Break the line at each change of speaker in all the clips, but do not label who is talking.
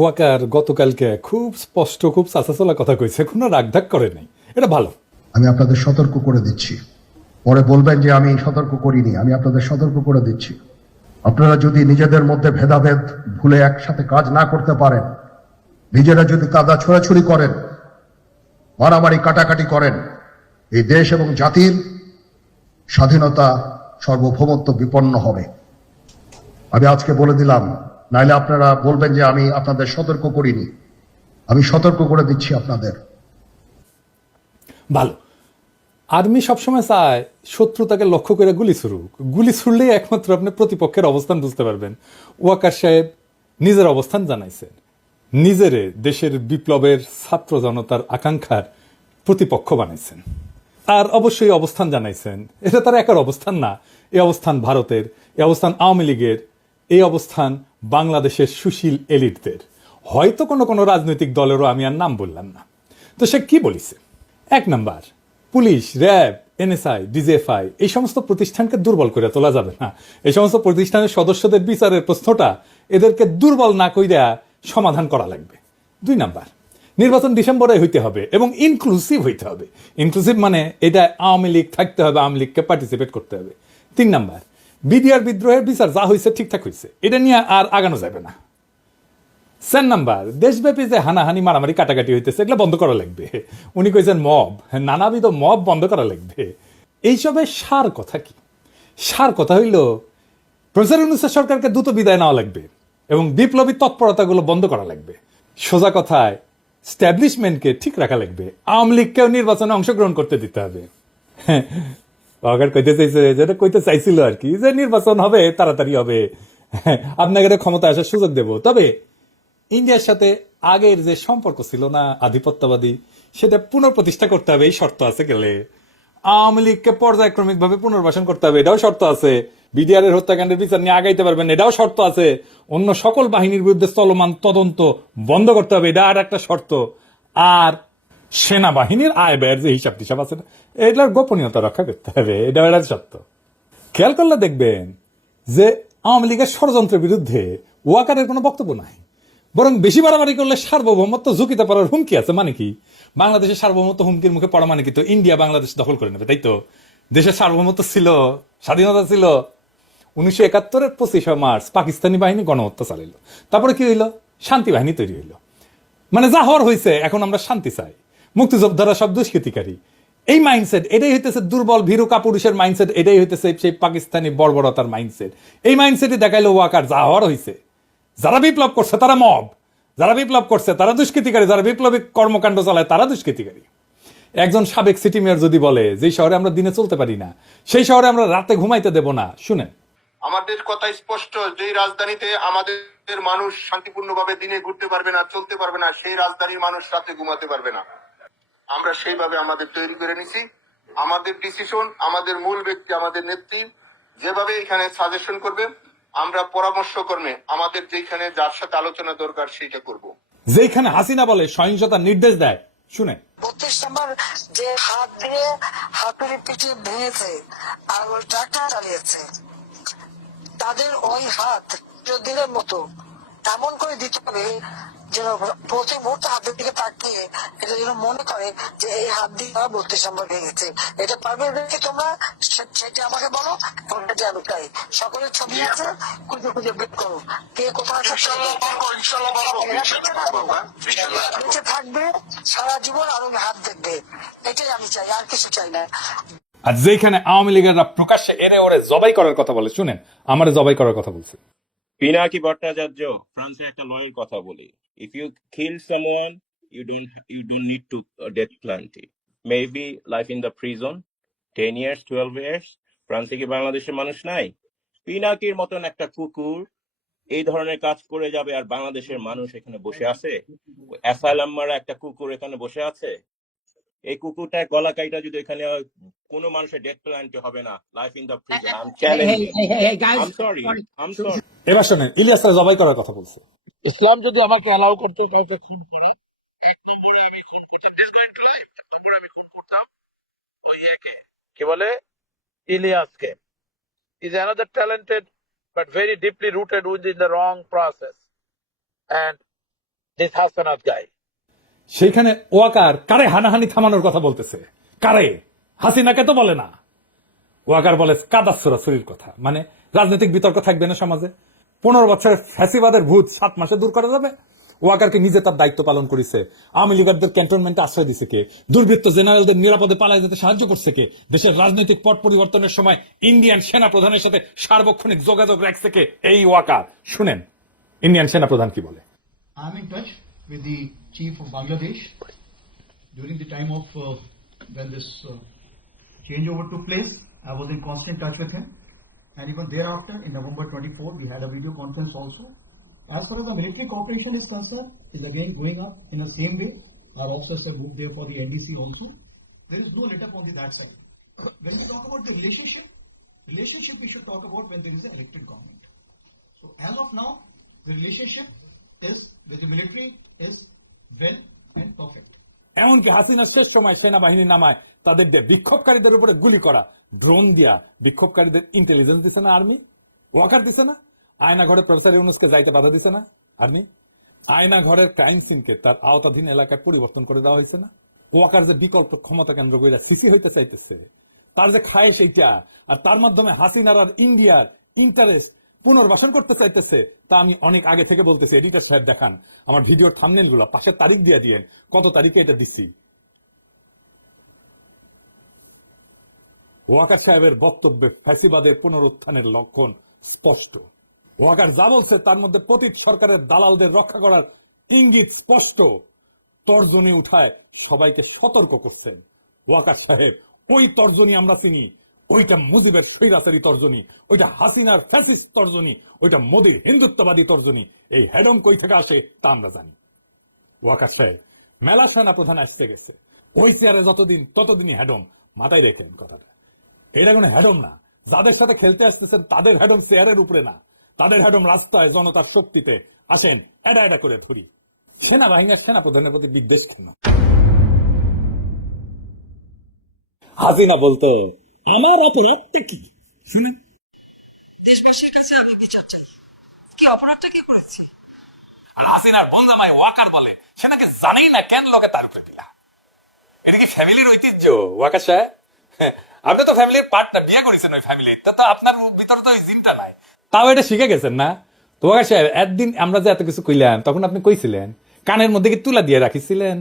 ওয়াকার গতকালকে খুব স্পষ্ট খুব সাসাসলা কথা কইছে কোনো রাগধাক করে নাই এটা ভালো
আমি আপনাদের সতর্ক করে দিচ্ছি পরে বলবেন যে আমি সতর্ক করিনি আমি আপনাদের সতর্ক করে দিচ্ছি আপনারা যদি নিজেদের মধ্যে ভেদাভেদ ভুলে একসাথে কাজ না করতে পারেন নিজেরা যদি কাদা ছোড়াছুড়ি করেন মারামারি কাটাকাটি করেন এই দেশ এবং জাতির স্বাধীনতা সর্বভৌমত্ব বিপন্ন হবে আমি আজকে বলে দিলাম নাহলে আপনারা বলবেন যে আমি আপনাদের সতর্ক করিনি আমি সতর্ক করে দিচ্ছি আপনাদের
ভালো আর্মি সবসময় চায় শত্রুতাকে লক্ষ্য করে গুলি ছুড়ুক গুলি ছুড়লেই একমাত্র আপনি প্রতিপক্ষের অবস্থান বুঝতে পারবেন ওয়াকার সাহেব নিজের অবস্থান জানাইছেন নিজেরে দেশের বিপ্লবের ছাত্র জনতার আকাঙ্ক্ষার প্রতিপক্ষ বানাইছেন আর অবশ্যই অবস্থান জানাইছেন এটা তার একার অবস্থান না এ অবস্থান ভারতের এ অবস্থান আওয়ামী লীগের এই অবস্থান বাংলাদেশের সুশীল এলিটদের হয়তো কোনো কোনো রাজনৈতিক দলেরও আমি আর নাম বললাম না তো সে কি বলিছে এক number police RAB NSI DGFI এই সমস্ত প্রতিষ্ঠানকে দুর্বল করে তোলা যাবে না এই সমস্ত প্রতিষ্ঠানের সদস্যদের বিচারের প্রশ্নটা এদেরকে দুর্বল না কইরা সমাধান করা লাগবে দুই নাম্বার নির্বাচন ডিসেম্বরে হইতে হবে এবং ইনক্লুসিভ হইতে হবে ইনক্লুসিভ মানে এটা আওয়ামী লীগ থাকতে হবে আওয়ামী লীগকে পার্টিসিপেট করতে হবে তিন নাম্বার বিডিআর বিদ্রোহের বিচার যা হয়েছে ঠিকঠাক হয়েছে এটা নিয়ে আর আগানো যাবে না সেন নাম্বার দেশব্যাপী যে হানাহানি মারামারি কাটাকাটি হইতেছে এগুলো বন্ধ করা লাগবে উনি কইছেন মব হ্যাঁ, নানাবিধ মব বন্ধ করা লাগবে এইসবে সার কথা কি সার কথা হইল প্রফেসর ইউনুসের সরকারকে দ্রুত বিদায় নেওয়া লাগবে এবং বিপ্লবী তৎপরতাগুলো বন্ধ করা লাগবে সোজা কথায় স্ট্যাবলিশমেন্টকে ঠিক রাখা লাগবে আওয়ামী লীগকেও নির্বাচনে অংশগ্রহণ করতে দিতে হবে হ্যাঁ, আগের কইতে চাইছে যেটা কইতে চাইছিল আর কি যে নির্বাচন হবে তাড়াতাড়ি হবে আপনাকে ক্ষমতা আসার সুযোগ দেব তবে ইন্ডিয়ার সাথে আগের যে সম্পর্ক ছিল না আধিপত্যবাদী সেটা পুনঃপ্রতিষ্ঠা করতে হবে এই শর্ত আছে গেলে আওয়ামী লীগকে পর্যায়ক্রমিক ভাবে পুনর্বাসন করতে হবে এটাও শর্ত আছে বিডিআর এর হত্যাকাণ্ডের বিচার নিয়ে আগাইতে পারবেন এটাও শর্ত আছে অন্য সকল বাহিনীর বিরুদ্ধে চলমান তদন্ত বন্ধ করতে হবে এটা আর একটা শর্ত আর সেনাবাহিনীর আয় ব্যয়ের যে হিসাব টিসাব আছে এটার গোপনীয়তা রক্ষা করতে হবে এটা এটা সত্য খেয়াল করলে দেখবেন যে আওয়ামী লীগের ষড়যন্ত্রের বিরুদ্ধে ওয়াকারের কোনো বক্তব্য নাই বরং বেশি বাড়াবাড়ি করলে সার্বভৌমত্ব ঝুঁকিতে পড়ার হুমকি আছে মানে কি বাংলাদেশের সার্বভৌমত্ব হুমকির মুখে পড়া মানে কি তো ইন্ডিয়া বাংলাদেশ দখল করে নেবে তাই তো দেশের সার্বভৌমত্ব ছিল স্বাধীনতা ছিল উনিশশো একাত্তরের পঁচিশে মার্চ পাকিস্তানি বাহিনী গণহত্যা চালিল তারপরে কি হইল শান্তি বাহিনী তৈরি হইল মানে যা হওয়ার হয়েছে এখন আমরা শান্তি চাই মুক্তিযোদ্ধারা সব দুষ্কৃতিকারী এই মাইন্ডসেট এটাই হইতেছে দুর্বল ভীরু কাপুরুষের মাইন্ডসেট এটাই হইতেছে সেই পাকিস্তানি বর্বরতার মাইন্ডসেট এই মাইন্ডসেটই দেখাইলো ওয়াকার যা হওয়ার হয়েছে যারা বিপ্লব করছে তারা মব যারা বিপ্লব করছে তারা দুষ্কৃতিকারী যারা বিপ্লবী কর্মকাণ্ড চালায় তারা দুষ্কৃতিকারী একজন সাবেক সিটি মেয়র যদি বলে যে শহরে আমরা দিনে চলতে পারি না সেই শহরে আমরা রাতে ঘুমাইতে দেব না শুনেন
আমাদের কথা স্পষ্ট যে রাজধানীতে আমাদের মানুষ শান্তিপূর্ণভাবে দিনে ঘুরতে পারবে না চলতে পারবে না সেই রাজধানীর মানুষ রাতে ঘুমাতে পারবে না আমরা সেইভাবে আমাদের তৈরি করে নিছি আমাদের ডিসিশন আমাদের মূল ব্যক্তি আমাদের নেত্রী যেভাবে এখানে সাজেশন করবে আমরা পরামর্শ কর্মে আমাদের যেখানে যার সাথে আলোচনা দরকার সেটা করব
যেখানে হাসিনা বলে সহিংসতার নির্দেশ দেয় শুনে
বত্রিশ নম্বর যে হাত দিয়ে হাতের পিঠে ভেঙেছে আর ওই ট্রাক্টর চালিয়েছে তাদের ওই হাত দিনের মতো এমন করে দিতে হবে যেন প্রতি মুহূর্তে হাতের দিকে তাকিয়ে এটা যেন মনে করে যে এই হাত দিয়ে তারা সম্ভব হয়ে গেছে এটা পারবে কি তোমরা সেটা আমাকে বলো ওটাকে আমি চাই সকলের ছবি আছে খুঁজে খুঁজে বের করো কে কোথায় আছে বেঁচে হ্যাঁ। থাকবে সারা জীবন আরো হাত দেখবে এটাই আমি চাই আর কিছু চাই না
আর যেখানে আওয়ামী লীগেররা প্রকাশ্যে এরে ওরে জবাই করার কথা বলে শুনেন আমার জবাই করার কথা বলছে
পিনাকি ভট্টাচার্য ফ্রান্সের একটা লয়ের কথা বলি if you kill one you don't you don't need to death may be life in the prison ten years twelve years ফ্রান্সে কি বাংলাদেশের মানুষ নাই পিনাকির মতন একটা কুকুর এই ধরনের কাজ করে যাবে আর বাংলাদেশের মানুষ এখানে বসে আছে অ্যাসাইলাম্মারা একটা কুকুর এখানে বসে আছে এই কুকুরটার গলা কাইটা যদি এখানে কোনো মানুষের ডেথ প্ল্যান্ট হবে না life in the prison I am challenging I am sorry I am sorry
এবার শোনেন ইলিয়াস জবাই করার কথা বলছে
ইসলাম যদি আমাকে অ্যালাউ করতো কাউকে খুন করা এক নম্বরে আমি খুন করতাম দিস গোয়িং টু লাইফ এক নম্বরে আমি খুন করতাম ওই একে কি বলে ইলিয়াসকে is another talented but very deeply rooted with in the wrong process and this Hasnat guy
সেইখানে ওয়াকার কারে হানাহানি থামানোর কথা বলতেছে কারে হাসিনাকে তো বলে না ওয়াকার বলে কাদাসুরাসুরির কথা মানে রাজনৈতিক বিতর্ক থাকবে না সমাজে পনেরো বছরের ফ্যাসিবাদের ভূত সাত মাসে দূর করা যাবে ওয়াকারকে নিজে তার দায়িত্ব পালন করেছে আওয়ামী লীগারদের ক্যান্টনমেন্টে আশ্রয় দিছে কে দুর্বৃত্ত জেনারেলদের নিরাপদে পালায় যেতে সাহায্য করছে কে দেশের রাজনৈতিক পট পরিবর্তনের সময় ইন্ডিয়ান সেনা প্রধানের সাথে সার্বক্ষণিক যোগাযোগ রাখছে কে এই ওয়াকার শুনেন ইন্ডিয়ান সেনা প্রধান কি বলে
I am in touch with the chief of Bangladesh during the time of uh, when this uh, changeover took place. I was in constant touch with And even thereafter, in November 24, we had a video conference also. As far as the military cooperation is concerned, is again going up in the same way. Our officers have moved there for the NDC also. There is no let-up on the that side. When we talk about the relationship, relationship we should talk about when there is an elected government. So as of now, the relationship is with the military is well and perfect.
এমনকি হাসিনার শেষ সময় সেনাবাহিনী নামায় তাদের দিয়ে বিক্ষোভকারীদের উপরে গুলি করা ড্রোন দিয়া বিক্ষোভকারীদের ইন্টেলিজেন্স দিছে না আর্মি ওয়াকার দিছে না আয়না ঘরে প্রফেসর ইউনুসকে যাইতে বাধা দিছে না আর্মি আয়না ঘরের ক্রাইম সিনকে তার আওতাধীন এলাকায় পরিবর্তন করে দেওয়া হয়েছে না ওয়াকার যে বিকল্প ক্ষমতা কেন্দ্র কইরা সিসি হইতে চাইতেছে তার যে খায়েশ এইটা আর তার মাধ্যমে হাসিনার আর ইন্ডিয়ার ইন্টারেস্ট পুনর্বাসন করতে চাইতেছে তা আমি অনেক আগে থেকে বলতেছি এডিটার সাহেব দেখান আমার ভিডিওর থামনেলগুলো পাশে তারিখ দিয়ে দিয়েন কত তারিখে এটা দিছি ওয়াকার সাহেবের বক্তব্যে ফ্যাসিবাদের পুনরুত্থানের লক্ষণ স্পষ্ট ওয়াকার যা বলছে তার মধ্যে পতীত সরকারের দালালদের রক্ষা করার ইঙ্গিত স্পষ্ট তর্জনী উঠায় সবাইকে সতর্ক করছেন ওয়াকার সাহেব ওই তর্জনী আমরা চিনি ওইটা মুজিবের সৈরাচারী তর্জনী ওইটা হাসিনার ফ্যাসিস তর্জনী ওইটা মোদির হিন্দুত্ববাদী তর্জনী এই হেডম কই থেকে আসে তা আমরা জানি ওয়াকার সাহেব মেলা সেনা প্রধান আসতে গেছে ওই চেয়ারে যতদিন ততদিনই হেডম মাথায় রেখেন কথাটা এটা কোনো হেডম না যাদের সাথে খেলতে আসতেছেন তাদের হেডম চেয়ারের উপরে না তাদের হেডম রাস্তায় জনতার শক্তিতে আসেন এডা এডা করে ধরি সেনাবাহিনীর সেনাপ্রধানের প্রতি বিদ্বেষ কেন হাজিনা বলতো আমার অপরাধটা কি শুনেন
দেশবাসীর কাছে আমি বিচার চাই কি অপরাধটা কি করেছি
আর হাসিনার বনজামাই ওয়াকার বলে সে নাকি জানেই না কেন লোকে তার উপরে বিলা এটা কি ফ্যামিলির ঐতিহ্য ওয়াকার সাহেব হ্যাঁ, আপনি তো ফ্যামিলির পার্ট না বিয়ে করেছেন ওই ফ্যামিলির তো তো আপনার ভিতরে তো ওই জিনটা নাই তাও এটা শিখে গেছেন না তো ওয়াকার সাহেব একদিন আমরা যে এত কিছু কইলাম তখন আপনি কইছিলেন কানের মধ্যে কি তুলা দিয়ে রাখিছিলেন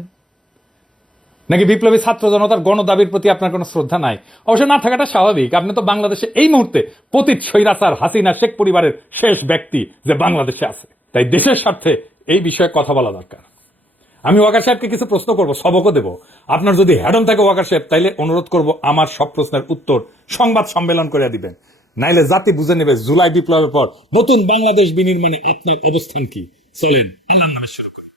নাকি বিপ্লবী ছাত্র জনতার গণ দাবির প্রতি আপনার কোনো শ্রদ্ধা নাই অবশ্য না থাকাটা স্বাভাবিক আপনি তো বাংলাদেশে এই মুহূর্তে পতিত সৈরাচার হাসিনা শেখ পরিবারের শেষ ব্যক্তি যে বাংলাদেশে আছে তাই দেশের স্বার্থে এই বিষয়ে কথা বলা দরকার আমি ওয়াকার সাহেবকে কিছু প্রশ্ন করব সবকও দেব আপনার যদি হ্যাডম থাকে ওয়াকার সাহেব তাইলে অনুরোধ করব আমার সব প্রশ্নের উত্তর সংবাদ সম্মেলন করে দিবেন নাইলে জাতি বুঝে নেবে জুলাই বিপ্লবের পর নতুন বাংলাদেশ বিনির্মাণে আপনার অবস্থান কি চলেন আল্লাহর নামে শুরু করি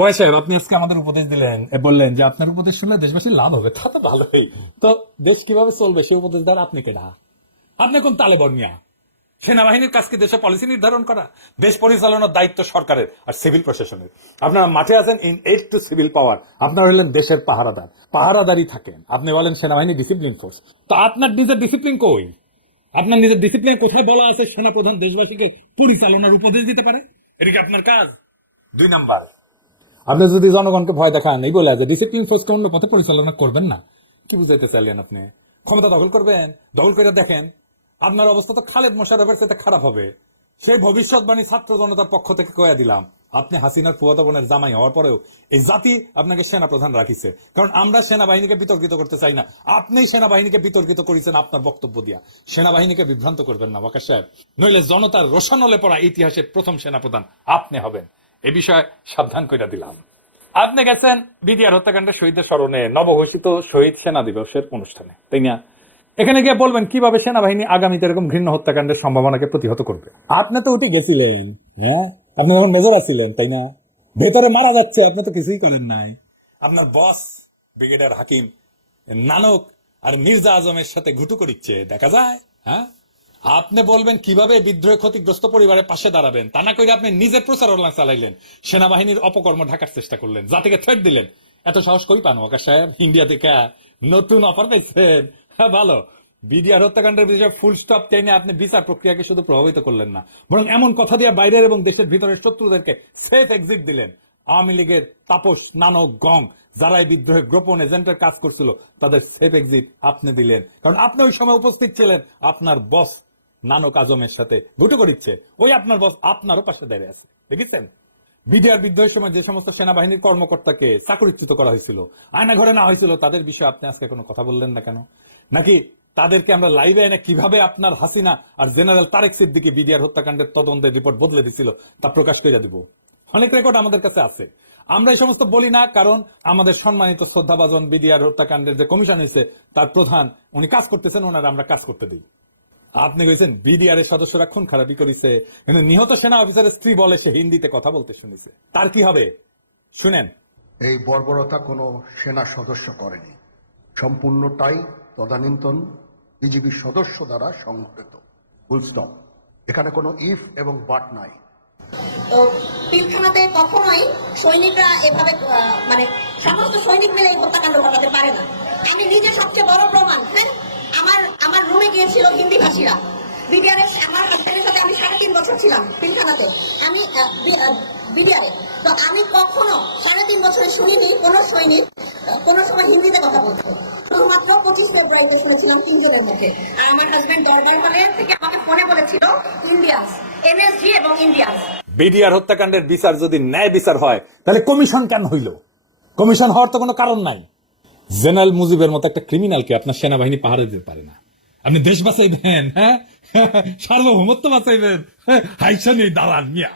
মহেশ সাহেব আপনি আজকে আমাদের উপদেশ দিলেন বললেন যে আপনার উপদেশ শুনলে দেশবাসীর লাভ হবে তা তো ভালোই তো দেশ কিভাবে চলবে সেই উপদেশ দ্বারা আপনি কেডা আপনি কোন তালে বর্মিয়া সেনাবাহিনীর কাজকে দেশে পলিসি নির্ধারণ করা দেশ পরিচালনার দায়িত্ব সরকারের আর সিভিল প্রশাসনের আপনারা মাঠে আছেন in aid to civil power আপনারা হলেন দেশের পাহারাদার পাহারাদারই থাকেন আপনি বলেন সেনাবাহিনী ডিসিপ্লিন ফোর্স তো আপনার নিজের ডিসিপ্লিন কই আপনার নিজের ডিসিপ্লিন কোথায় বলা আছে সেনা প্রধান দেশবাসীকে পরিচালনার উপদেশ দিতে পারে এটা কি আপনার কাজ দুই নাম্বার আপনি যদি জনগণকে ভয় দেখান এই বলে যে ডিসিপ্লিন ফোর্সকে অন্য পথে পরিচালনা করবেন না কি বুঝাইতে চাইলেন আপনি ক্ষমতা দখল করবেন দখল করে দেখেন আপনার অবস্থা তো খালেদ মোশারফের সাথে খারাপ হবে সেই ভবিষ্যৎবাণী ছাত্র জনতার পক্ষ থেকে কয়া দিলাম আপনি হাসিনার ফুয়াতবনের জামাই হওয়ার পরেও এই জাতি আপনাকে সেনা প্রধান রাখিছে কারণ আমরা সেনাবাহিনীকে বিতর্কিত করতে চাই না আপনি সেনাবাহিনীকে বিতর্কিত করেছেন আপনার বক্তব্য দিয়া সেনাবাহিনীকে বিভ্রান্ত করবেন না ওয়াকা সাহেব নইলে জনতার রোশানলে পড়া ইতিহাসের প্রথম সেনাপ্রধান আপনি হবেন এ বিষয়ে সাবধান করে দিলাম আপনি গেছেন বিদিয়ার হত্যাকাণ্ডে শহীদদের স্মরণে নবঘোষিত শহীদ সেনা দিবসের অনুষ্ঠানে তাই না এখানে গিয়ে বলবেন কিভাবে সেনাবাহিনী আগামীতে এরকম ঘৃণ্য হত্যাকাণ্ডের সম্ভাবনাকে প্রতিহত করবে আপনি তো উঠে গেছিলেন হ্যাঁ আপনি যখন মেজর আছিলেন তাই না ভেতরে মারা যাচ্ছে আপনি তো কিছুই করেন নাই আপনার বস ব্রিগেডিয়ার হাকিম নানক আর মির্জা আজমের সাথে ঘুটু করিচ্ছে দেখা যায় হ্যাঁ আপনি বলবেন কিভাবে বিদ্রোহ ক্ষতিগ্রস্ত পরিবারের পাশে দাঁড়াবেন তা না করে আপনি নিজে প্রচারণা চালাইলেন সেনাবাহিনীর অপকর্ম ঢাকার চেষ্টা করলেন জাতিকে থ্রেট দিলেন এত সাহস কই পান ওয়াকা সাহেব ইন্ডিয়া থেকে নতুন অফার পেয়েছেন হ্যাঁ, ভালো বিডিআর হত্যাকাণ্ডের বিষয়ে ফুল স্টপ চাইনি আপনি বিচার প্রক্রিয়াকে শুধু প্রভাবিত করলেন না বরং এমন কথা দিয়ে বাইরের এবং দেশের ভিতরের শত্রুদেরকে সেফ এক্সিট দিলেন আওয়ামী লীগের তাপস নানক গং যারা এই বিদ্রোহে গোপন এজেন্টের কাজ করছিল তাদের সেফ এক্সিট আপনি দিলেন কারণ আপনি ওই সময় উপস্থিত ছিলেন আপনার বস নানক আজমের সাথে গুটু করিচ্ছে ওই আপনার বস আপনারও পাশে দাঁড়িয়ে আছে দেখেছেন বিডিআর বিদ্রোহের সময় যে সমস্ত সেনাবাহিনীর কর্মকর্তাকে চাকরিচ্যুত করা হয়েছিল আয়না ঘরে না হয়েছিল তাদের বিষয়ে আপনি আজকে কোনো কথা বললেন না কেন নাকি তাদেরকে আমরা লাইভে এনে কিভাবে আপনার হাসিনা আর জেনারেল তারেক সিদ্দিকি বিডিআর হত্যাকাণ্ডের তদন্তের রিপোর্ট বদলে দিছিল তা প্রকাশ করে দিব অনেক রেকর্ড আমাদের কাছে আছে আমরা এই সমস্ত বলি না কারণ আমাদের সম্মানিত শ্রদ্ধাভাজন বিডিআর হত্যাকাণ্ডের যে কমিশন হয়েছে তার প্রধান উনি কাজ করতেছেন ওনারা আমরা কাজ করতে দিই আপনি কইছেন বিডিআর এর সদস্যরা খুন খারাপি করেছে কিন্তু নিহত সেনা অফিসারের স্ত্রী বলে সে হিন্দিতে কথা বলতে শুনেছে তার কি হবে শুনেন
এই বর্বরতা কোনো সেনা সদস্য করেনি সম্পূর্ণটাই তদানীন্তন বিজিবির সদস্য দ্বারা সংঘটিত স্টপ এখানে কোনো ইফ এবং বাট নাই
পিলখানাতে কখনোই সৈনিকরা এভাবে মানে সমস্ত সৈনিক মিলে এই হত্যাকাণ্ড ঘটাতে পারে না আমি নিজে সবচেয়ে বড় প্রমাণ হ্যাঁ আমার গিয়েছিল হিন্দি ভাষীরা বিডিআরএস আমার হাজব্যান্ডের সাথে আমি সাড়ে তিন বছর ছিলাম পিলখানাতে আমি বিডিআরে তো আমি কখনো সাড়ে তিন বছরে শুনিনি কোনো সৈনিক কোনো সময় হিন্দিতে কথা বলতে শুধুমাত্র পঁচিশ ফেব্রুয়ারিতে শুনেছিলাম তিনজনের মুখে আর আমার হাজব্যান্ড দরবার হলে থেকে আমাকে ফোনে বলেছিল ইন্ডিয়ানস এনএসজি এবং ইন্ডিয়ানস
বিডিআর হত্যাকাণ্ডের বিচার যদি ন্যায় বিচার হয় তাহলে কমিশন কেন হইল কমিশন হওয়ার তো কোনো কারণ নাই জেনারেল মুজিবের মতো একটা ক্রিমিনালকে আপনার সেনাবাহিনী পাহারা দিতে পারে না আপনি দেশ বাঁচাইবেন হ্যাঁ সার্বভৌমত্ব বাঁচাইবেন হাইসা নেই দালান মিয়া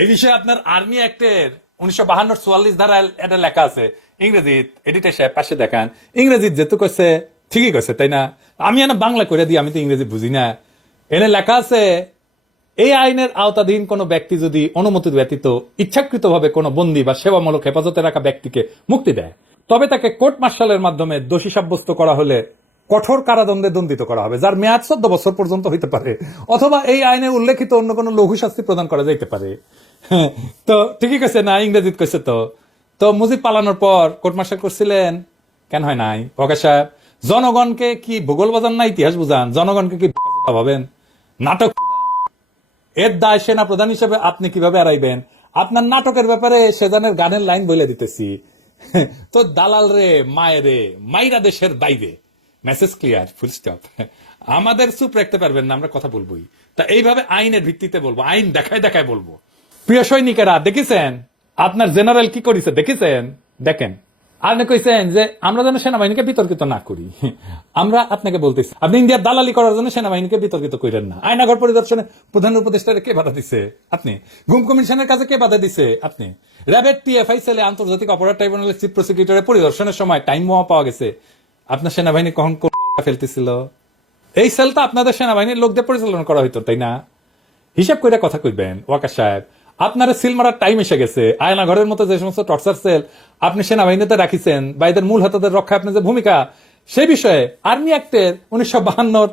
এই বিষয়ে আপনার আর্মি অ্যাক্টের উনিশশো বাহান্ন চুয়াল্লিশ ধারায় এটা লেখা আছে ইংরেজিত এডিটার সাহেব পাশে দেখান ইংরেজিত যেহেতু কইছে ঠিকই কইছে তাই না আমি এনে বাংলা করে দিই আমি তো ইংরেজি বুঝি না এনে লেখা আছে এই আইনের আওতাধীন কোনো ব্যক্তি যদি অনুমতি ব্যতীত ইচ্ছাকৃতভাবে কোনো বন্দী বা সেবামূলক হেফাজতে রাখা ব্যক্তিকে মুক্তি দেয় তবে তাকে কোর্ট মার্শালের মাধ্যমে দোষী সাব্যস্ত করা হলে কঠোর কারাদণ্ডে দণ্ডিত করা হবে যার মেয়াদ চোদ্দ বছর পর্যন্ত হইতে পারে অথবা এই আইনে উল্লেখিত অন্য কোনো লঘু শাস্তি প্রদান করা যাইতে পারে হ্যাঁ, তো ঠিকই কেছে না ইংরেজিত কেছে তো তো মুজিব পালানোর পর কোর্ট মার্শাল করছিলেন কেন হয় নাই ভগা সাহেব জনগণকে কি ভূগোল বাজান না ইতিহাস বুঝান জনগণকে কি ভাবেন নাটক এর দায় সেনা প্রধান হিসেবে আপনি কিভাবে এড়াইবেন আপনার নাটকের ব্যাপারে সেজানের গানের লাইন বলে দিতেছি হ্যাঁ, তো দালাল রে মায়েরে মাইরা দেশের বাইরে মেসেজ ক্লিয়ার ফুল স্টপ আমাদের সুপ রাখতে পারবেন না আমরা কথা বলবোই তা এইভাবে আইনের ভিত্তিতে বলবো আইন দেখায় দেখায় বলবো প্রিয় সৈনিকেরা দেখেছেন আপনার জেনারেল কি করেছে দেখেছেন দেখেন আপনি কইছেন যে আমরা যেন সেনাবাহিনীকে বিতর্কিত না করি আমরা আপনাকে বলতেছি আপনি ইন্ডিয়ার দালালি করার জন্য সেনাবাহিনীকে বিতর্কিত করেন না আয়নাঘর পরিদর্শনে প্রধান উপদেষ্টারে কে বাধা দিছে আপনি ঘুম কমিশনের কাছে কে বাধা দিছে আপনি র্যাবের টিএফআই সেলে আন্তর্জাতিক অপরাধ ট্রাইব্যুনালের চিফ প্রসিকিউটরের পরিদর্শনের সময় টাইম মোয়া পাওয়া গেছে আপনার সেনাবাহিনী কখন ফেলতেছিল এই সেল তো আপনাদের সেনাবাহিনীর লোকদের পরিচালনা করা হইতো তাই না হিসাব করে কথা কইবেন ওয়াকা সাহেব আপনারা সিল মারার টাইম এসে গেছে আয়না ঘরের মতো যে সমস্ত টর্চার সেল আপনি সেনাবাহিনীতে রাখিছেন বা এদের মূল হতাদের রক্ষা আপনার যে ভূমিকা সে বিষয়ে আর্মি অ্যাক্টের উনিশশো বাহান্নর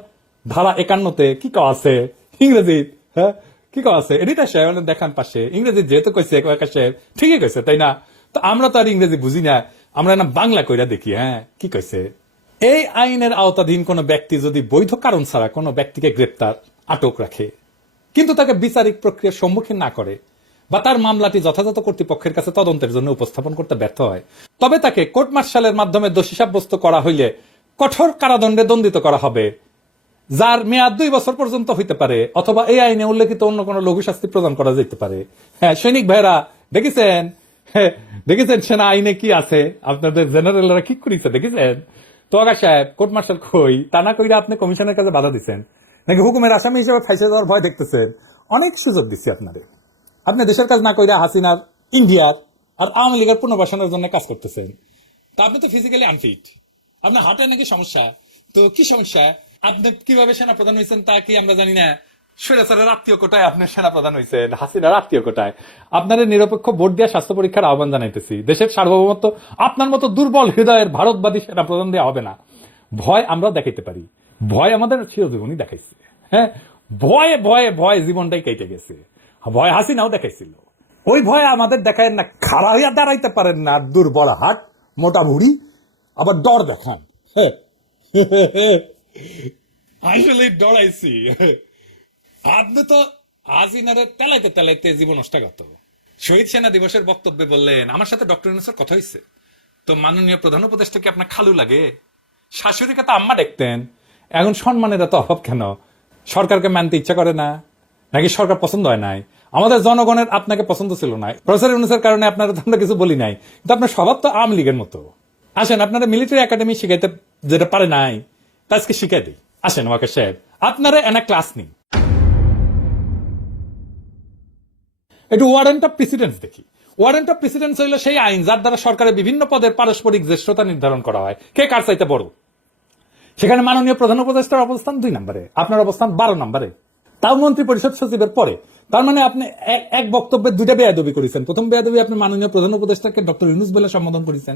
ধারা একান্নতে কি কওয়া আছে ইংরেজি হ্যাঁ কি কওয়া আছে এডিটা সাহেব দেখান পাশে ইংরেজি যেহেতু কইছে ওয়াকা সাহেব ঠিকই কইছে তাই না তো আমরা তো আর ইংরেজি বুঝি না আমরা না বাংলা কইরা দেখি হ্যাঁ কি কইছে এই আইনের আওতাধীন কোনো ব্যক্তি যদি বৈধ কারণ ছাড়া কোনো ব্যক্তিকে গ্রেপ্তার আটক রাখে কিন্তু তাকে বিচারিক প্রক্রিয়ার সম্মুখীন না করে বা তার মামলাটি যথাযথ কর্তৃপক্ষের কাছে তদন্তের জন্য উপস্থাপন করতে ব্যর্থ হয় তবে তাকে কোর্ট মার্শালের মাধ্যমে দোষী সাব্যস্ত করা হইলে কঠোর কারাদণ্ডে দণ্ডিত করা হবে যার মেয়াদ দুই বছর পর্যন্ত হইতে পারে অথবা এই আইনে উল্লেখিত অন্য কোনো লঘু শাস্তি প্রদান করা যেতে পারে হ্যাঁ সৈনিক ভাইরা দেখেছেন হ্যাঁ, দেখেছেন সেনা আইনে কি আছে আপনাদের জেনারেলরা কি করেছে দেখেছেন তোয়াগা সাহেব কোর্ট মার্শাল কই তা না কইরা আপনি কমিশনের কাছে বাধা দিচ্ছেন নাকি হুকুমের আসামি হিসেবে ফাইসে যাওয়ার ভয় দেখতেছেন অনেক সুযোগ দিচ্ছি আপনারে আপনি দেশের কাজ না কইরা হাসিনার ইন্ডিয়ার আর আওয়ামী লীগের পুনর্বাসনের জন্য কাজ করতেছেন তা আপনি তো ফিজিক্যালি আনফিট আপনার হার্টের নাকি সমস্যা তো কি সমস্যা আপনি কিভাবে সেনা প্রধান হয়েছেন তা কি আমরা জানি না স্বৈরাচারের আত্মীয় কোটায় আপনি সেনাপ্রধান হয়েছেন হাসিনার আত্মীয় কোটায় আপনার নিরপেক্ষ ভোট দিয়ে স্বাস্থ্য পরীক্ষার আহ্বান জানাইতেছি দেশের সার্বভৌমত্ব আপনার মতো দুর্বল হৃদয়ের ভারতবাদী সেনাপ্রধান দেওয়া হবে না ভয় আমরা দেখাইতে পারি ভয় আমাদের চিরজীবনই দেখাইছে হ্যাঁ ভয়ে ভয়ে ভয় জীবনটাই কেটে গেছে ভয় হাসিনাও দেখাইছিল ওই ভয়ে আমাদের দেখায় না খাড়া হইয়া দাঁড়াইতে পারেন না দুর্বল হাট মোটা ভুড়ি আবার ডর দেখান হ্যাঁ আসলে ডরাইছি আপনি তো আজ ইনারে তেলাইতে তেলাইতে জীবন নষ্টাগত শহীদ সেনা দিবসের বক্তব্যে বললেন আমার সাথে ডক্টর ইউনুসের কথা হয়েছে তো মাননীয় প্রধান উপদেষ্টা কি আপনার খালু লাগে শাশুড়িকে তো আম্মা দেখতেন এখন সম্মানের এত অভাব কেন সরকারকে মানতে ইচ্ছা করে না নাকি সরকার পছন্দ হয় নাই আমাদের জনগণের আপনাকে পছন্দ ছিল না প্রফেসর ইউনুসের কারণে আপনারা তো আমরা কিছু বলি নাই কিন্তু আপনার স্বভাব তো আওয়ামী লীগের মতো আসেন আপনারা মিলিটারি একাডেমি শিখাইতে যেটা পারে নাই তা আজকে শিখাই দিই আসেন ওয়াকে সাহেব আপনারা এনা ক্লাস নিন একটু ওয়ারেন্ট অফ প্রেসিডেন্স দেখি ওয়ারেন্ট অফ প্রেসিডেন্স হইল সেই আইন যার দ্বারা সরকারের বিভিন্ন পদের পারস্পরিক জ্যেষ্ঠতা নির্ধারণ করা হয় কে কার চাইতে বড় সেখানে মাননীয় প্রধান উপদেষ্টার অবস্থান দুই নম্বরে আপনার অবস্থান বারো নম্বরে তাও মন্ত্রী পরিষদ সচিবের পরে তার মানে আপনি এক বক্তব্যে দুইটা বেয়াদবি করেছেন প্রথম বেয়াদবি আপনি মাননীয় প্রধান উপদেষ্টাকে ডক্টর ইউনুস বেলা সম্বোধন করেছেন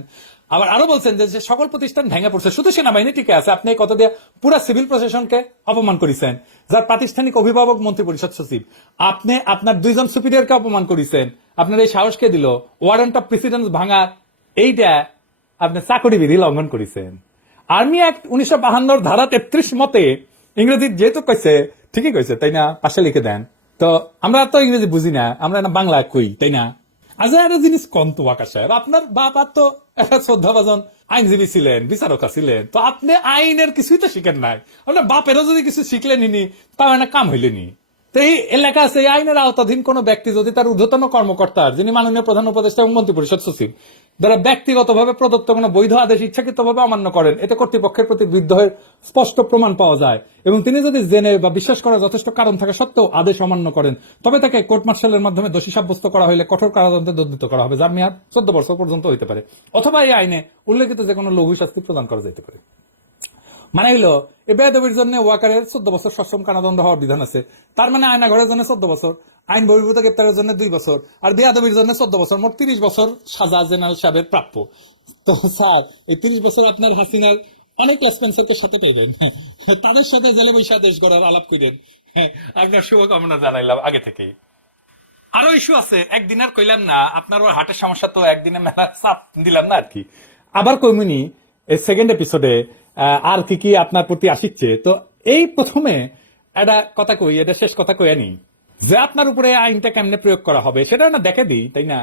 আবার আরো বলছেন যে সকল প্রতিষ্ঠান ভেঙে পড়ছে শুধু সেনাবাহিনী টিকে আছে আপনি এই কথা দিয়ে পুরো সিভিল প্রশাসনকে অপমান করেছেন যার প্রাতিষ্ঠানিক অভিভাবক মন্ত্রী পরিষদ সচিব আপনি আপনার দুইজন সুপিরিয়ারকে অপমান করেছেন আপনার এই সাহসকে দিল ওয়ারেন্ট অফ প্রেসিডেন্স ভাঙার এইটা আপনি চাকরি বিধি লঙ্ঘন করেছেন আর্মি অ্যাক্ট উনিশশো বাহান্নর ধারা তেত্রিশ মতে ইংরেজি যেহেতু কইছে ঠিকই কইছে তাই না পাশে লিখে দেন তো আমরা তো ইংরেজি বুঝি না আমরা না বাংলা কই তাই না আজ আচ্ছা, একটা জিনিস কম তো ওয়াকা সাহেব আপনার বাবা তো একটা শ্রদ্ধাভাজন আইনজীবী ছিলেন বিচারক ছিলেন তো আপনি আইনের কিছুই তো শিখেন নাই আপনার বাপেরও যদি কিছু শিখলেন নি তাও একটা কাম হইলেনি তো এই এলাকা আছে আইনের আওতাধীন কোন ব্যক্তি যদি তার ঊর্ধ্বতন কর্মকর্তার যিনি মাননীয় প্রধান উপদেষ্টা এবং মন্ত্রী পরিষদ সচিব যারা ব্যক্তিগতভাবে প্রদত্ত কোনো বৈধ আদেশ ইচ্ছাকৃতভাবে অমান্য করেন এতে কর্তৃপক্ষের প্রতি বিদ্রোহের স্পষ্ট প্রমাণ পাওয়া যায় এবং তিনি যদি জেনে বা বিশ্বাস করার যথেষ্ট কারণ থাকা সত্ত্বেও আদেশ অমান্য করেন তবে তাকে কোর্ট মার্শালের মাধ্যমে দোষী সাব্যস্ত করা হলে কঠোর কারাদণ্ডে দণ্ডিত করা হবে যার মেয়াদ চোদ্দ বছর পর্যন্ত হইতে পারে অথবা এই আইনে উল্লেখিত যে কোনো লঘু শাস্তি প্রদান করা যেতে পারে মানে হইল এ বেদবির জন্য ওয়াকারের চোদ্দ বছর সশ্রম কারাদণ্ড হওয়ার বিধান আছে তার মানে আয়নাঘরের জন্য চোদ্দ বছর আইন বহির্ভূত গ্রেপ্তারের জন্য দুই বছর আর বেয়াদবির জন্য চোদ্দ বছর মোট তিরিশ বছর সাজা জেনারেল সাহেবের প্রাপ্য তো স্যার এই তিরিশ বছর আপনার হাসিনার অনেক লেসপেন্সারকে সাথে পেবেন তাদের সাথে জেলে বৈশা দেশ গড়ার আলাপ করেন আপনার শুভকামনা জানাইলাম আগে থেকেই আরো ইস্যু আছে একদিন আর কইলাম না আপনার ওর হার্টের সমস্যা তো একদিনে মেলা চাপ দিলাম না আর কি আবার কমিনি সেকেন্ড এপিসোডে আর কি কি আপনার প্রতি আসিচ্ছে তো এই প্রথমে এটা কথা কই এটা শেষ কথা কইয়া নিই যে আপনার উপরে আইনটা কেমনে প্রয়োগ করা হবে সেটা না দেখে দিই তাই না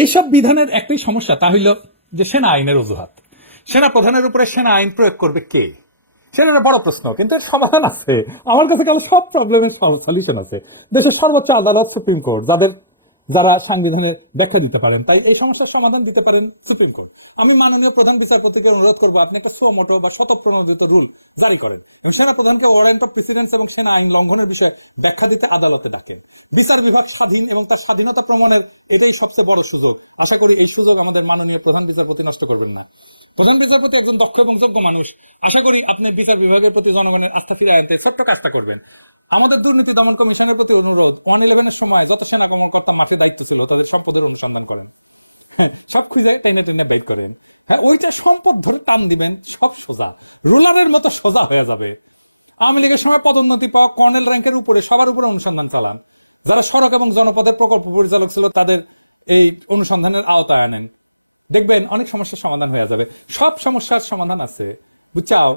এইসব বিধানের একটাই সমস্যা তা হইল যে সেনা আইনের অজুহাত সেনা প্রধানের উপরে সেনা আইন প্রয়োগ করবে কে সেটা একটা বড় প্রশ্ন কিন্তু এর সমাধান আছে আমার কাছে কাল সব প্রবলেমের সলিউশন আছে দেশের সর্বোচ্চ আদালত সুপ্রিম কোর্ট যাদের যারা সাংবিধানের ব্যাখ্যা দিতে পারেন তাই এই সমস্যার সমাধান দিতে পারেন সুপ্রিম কোর্ট আমি মাননীয় প্রধান বিচারপতিকে অনুরোধ করবো আপনি একটা সোমোটো বা শতপ্রণোদিত রুল জারি করেন এবং সেনা প্রধানকে ওয়ারেন্ট অফ প্রেসিডেন্স এবং সেনা আইন লঙ্ঘনের বিষয়ে ব্যাখ্যা দিতে আদালতে ডাকেন বিচার বিভাগ স্বাধীন এবং তার স্বাধীনতা প্রমাণের এটাই সবচেয়ে বড় সুযোগ আশা করি এই সুযোগ আমাদের মাননীয় প্রধান বিচারপতি নষ্ট করবেন না প্রধান বিচারপতি একজন দক্ষ এবং যোগ্য মানুষ আশা করি আপনি বিচার বিভাগের প্রতি জনগণের আস্থা ফিরে আনতে ছোট্ট কাজটা করবেন আমাদের দুর্নীতি দমন কমিশনের প্রতি অনুরোধ ওয়ান ইলেভেনের সময় যত সেনা কর্মকর্তা মাঠে দায়িত্ব ছিল তাদের সম্পদের অনুসন্ধান করেন হ্যাঁ, সব খুঁজে টেনে টেনে বের করেন হ্যাঁ ওইটা সম্পদ ধরে টান দিবেন সব সোজা রুলারের মতো সোজা হয়ে যাবে আওয়ামী লীগের সময় পদোন্নতি পাওয়া কর্নেল র্যাঙ্কের উপরে সবার উপরে অনুসন্ধান চালান যারা সড়ক এবং জনপদের প্রকল্প পরিচালক ছিল তাদের এই অনুসন্ধানের আওতায় আনেন দেখবেন অনেক সমস্যার সমাধান হয়ে যাবে সব সমস্যার সমাধান আছে বুঝছাও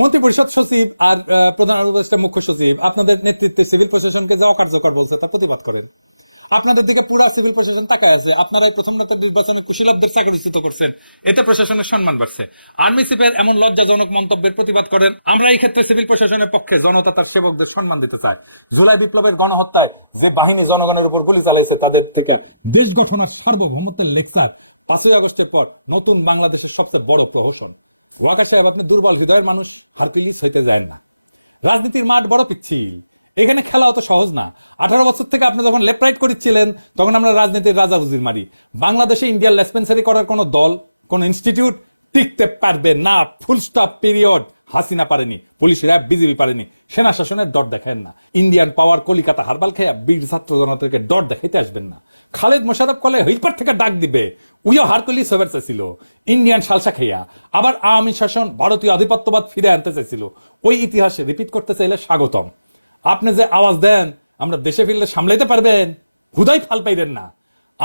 মন্ত্রী পরিষদ সচিব আর প্রধান উপদেষ্টা মুখ্য সচিব আপনাদের নেতৃত্বে সিভিল প্রশাসনকে যে অকার্যকর বলছে তার প্রতিবাদ করেন আপনাদের দিকে পুরা সিভিল প্রশাসন তাকায় আছে আপনারাই প্রথম রাতের নির্বাচনে কুশীলবদের চাকরিচ্যুত করছেন এতে প্রশাসনের সম্মান বাড়ছে আর্মি চিফের এমন লজ্জাজনক মন্তব্যের প্রতিবাদ করেন আমরা এই ক্ষেত্রে সিভিল প্রশাসনের পক্ষে জনতা তার সেবকদের সম্মান দিতে চায় জুলাই বিপ্লবের গণহত্যায় যে বাহিনী জনগণের উপর গুলি চালাইছে তাদের থেকে দেশ গঠনার সার্বভৌমত্বের লেকচার পাঁচই আগস্টের পর নতুন বাংলাদেশের সবচেয়ে বড় প্রহসন ওয়াকার সাহেব আপনি দুর্বল হৃদয়ের মানুষ হারকুলিস হইতে যায় না রাজনীতির মাঠ বড় পিচ্ছিল এখানে খেলা অত সহজ না আঠারো বছর থেকে আপনি যখন লেফট রাইট করেছিলেন তখন আমরা রাজনীতির রাজা হুজির মারি বাংলাদেশে ইন্ডিয়ার লেসপেন্সারি করার কোনো দল কোনো ইনস্টিটিউট টিকতে পারবে না ফুল স্টপ পিরিয়ড হাসিনা পারেনি পুলিশ র্যাব বিজেপি পারেনি সেনা শাসনের ডট দেখেন না ইন্ডিয়ান পাওয়ার কলিকাতা হারবাল খেয়া বীর ছাত্র জনতাকে ডট দেখাইতে আসবেন না খালেদ মোশারফ কলে হইপার থেকে ডাক দিবে উইও হারকুলি সবের চাইছিল ইন্ডিয়ান শালসা খেয়া আবার আওয়ামী শাসন ভারতীয় আধিপত্যবাদ ফিরে আনতে চাইছিল ওই ইতিহাসে রিপিট করতে চাইলে স্বাগতম আপনি যে আওয়াজ দেন আমরা দেশে ফিরলে সামলাইতে পারবেন হুদাই ফাল পাইবেন না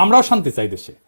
আমরাও শান্তি চাই দেশে